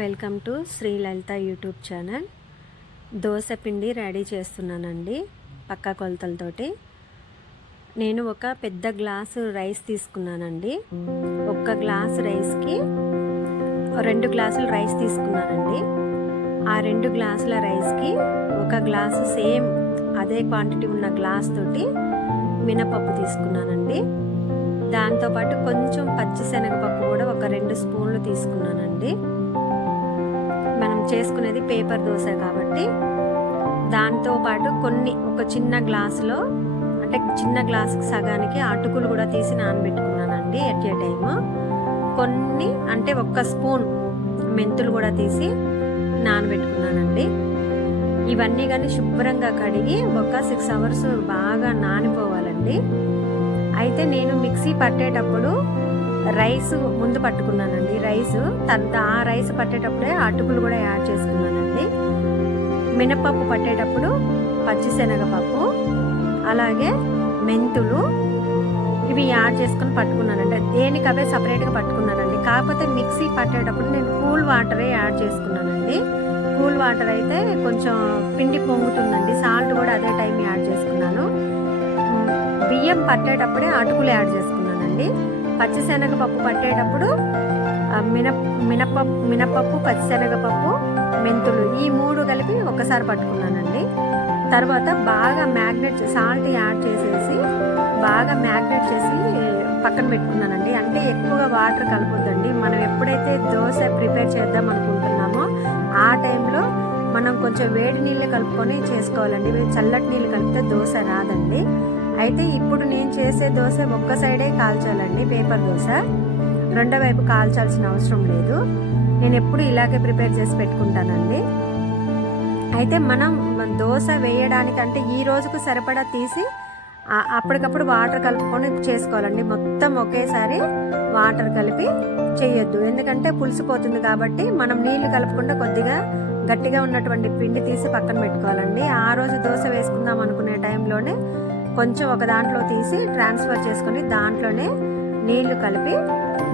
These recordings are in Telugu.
Welcome to Shri Lalitha YouTube channel. Dosa పిండి రెడీ చేస్తున్నానండి పక్కా కొలతలతోటి. నేను ఒక పెద్ద గ్లాసు రైస్ తీసుకున్నానండి. ఒక్క గ్లాసు రైస్కి 2 గ్లాసులు రైస్ తీసుకున్నానండి. ఆ 2 గ్లాసుల రైస్కి ఒక గ్లాసు సేమ్ అదే క్వాంటిటీ ఉన్న గ్లాస్ తోటి మినపప్పు తీసుకున్నానండి. దాంతోపాటు కొంచెం పచ్చిశనగపప్పు కూడా ఒక 2 స్పూన్లు తీసుకున్నానండి. మనం చేసుకునేది పేపర్ దోశ కాబట్టి దాంతోపాటు ఒక చిన్న గ్లాసులో, అంటే చిన్న గ్లాసుకి సగానికి అటుకులు కూడా తీసి నానబెట్టుకున్నానండి ఎట్ ఏ టైము. కొన్ని అంటే 1 స్పూన్ మెంతులు కూడా తీసి నానబెట్టుకున్నానండి. ఇవన్నీ కానీ శుభ్రంగా కడిగి ఒక 6 అవర్స్ బాగా నానిపోవాలండి. అయితే నేను మిక్సీ పట్టేటప్పుడు రైస్ ముందు పట్టుకున్నానండి. ఆ రైస్ పట్టేటప్పుడే అటుకులు కూడా యాడ్ చేసుకున్నానండి. మినపప్పు పట్టేటప్పుడు పచ్చిశనగపప్పు అలాగే మెంతులు ఇవి యాడ్ చేసుకొని పట్టుకున్నానండి. దేనికి అవే సపరేట్గా పట్టుకున్నానండి. కాకపోతే మిక్సీ పట్టేటప్పుడు నేను కూల్ వాటరే యాడ్ చేసుకున్నానండి. కూల్ వాటర్ అయితే కొంచెం పిండి పొంగుతుందండి. సాల్ట్ కూడా అదే టైం యాడ్ చేసుకున్నాను. బియ్యం పట్టేటప్పుడే అటుకులు యాడ్ చేసుకున్నానండి. పచ్చిశనగపప్పు పట్టేటప్పుడు మినపప్పు పచ్చిశనగపప్పు మెంతులు ఈ 3 కలిపి ఒకసారి పట్టుకున్నానండి. తర్వాత బాగా సాల్ట్ యాడ్ చేసేసి బాగా మ్యాగ్నేట్ చేసి పక్కన పెట్టుకున్నానండి. అంటే ఎక్కువగా వాటర్ కలపొద్దండి. మనం ఎప్పుడైతే దోశ ప్రిపేర్ చేద్దాం అనుకుంటున్నామో ఆ టైంలో మనం కొంచెం వేడి నీళ్ళు కలుపుకొని చేసుకోవాలండి. చల్లటి నీళ్ళు కలిపితే దోశ రాదండి. అయితే ఇప్పుడు నేను చేసే దోశ ఒక్క సైడే కాల్చాలండి. పేపర్ దోశ రెండో వైపు కాల్చాల్సిన అవసరం లేదు. నేను ఎప్పుడు ఇలాగే ప్రిపేర్ చేసి పెట్టుకుంటానండి. అయితే మనం దోశ వేయడానికి అంటే ఈ రోజుకు సరిపడా తీసి అప్పటికప్పుడు వాటర్ కలుపుకొని చేసుకోవాలండి. మొత్తం ఒకేసారి వాటర్ కలిపి చేయొద్దు, ఎందుకంటే పులిసిపోతుంది. కాబట్టి మనం నీళ్లు కలపకుండా కొద్దిగా గట్టిగా ఉన్నటువంటి పిండి తీసి పక్కన పెట్టుకోవాలండి. ఆ రోజు దోశ వేసుకుందాం అనుకునే టైంలోనే కొంచెం ఒక దాంట్లో తీసి ట్రాన్స్ఫర్ చేసుకొని దాంట్లోనే నీళ్లు కలిపి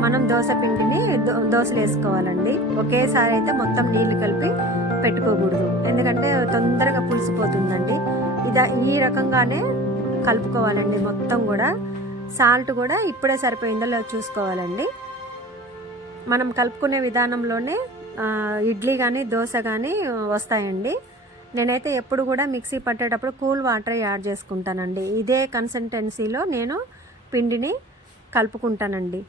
మనం దోశ పిండిని దోశలు వేసుకోవాలండి. ఒకేసారి అయితే మొత్తం నీళ్లు కలిపి పెట్టుకోకూడదు, ఎందుకంటే తొందరగా పులిసిపోతుందండి. ఈ రకంగానే కలుపుకోవాలండి. మొత్తం కూడా సాల్ట్ కూడా ఇప్పుడే సరిపోయిందో లేదో చూసుకోవాలండి. మనం కలుపుకునే విధానంలోనే ఇడ్లీ కానీ దోశ కానీ వస్తాయండి. నేనైతే ఎప్పుడు కూడా మిక్సీ పట్టేటప్పుడు కూల్ వాటర్ యాడ్ చేసుకుంటానండి. ఇదే కన్సిస్టెన్సీలో నేను పిండిని కలుపుకుంటానండి.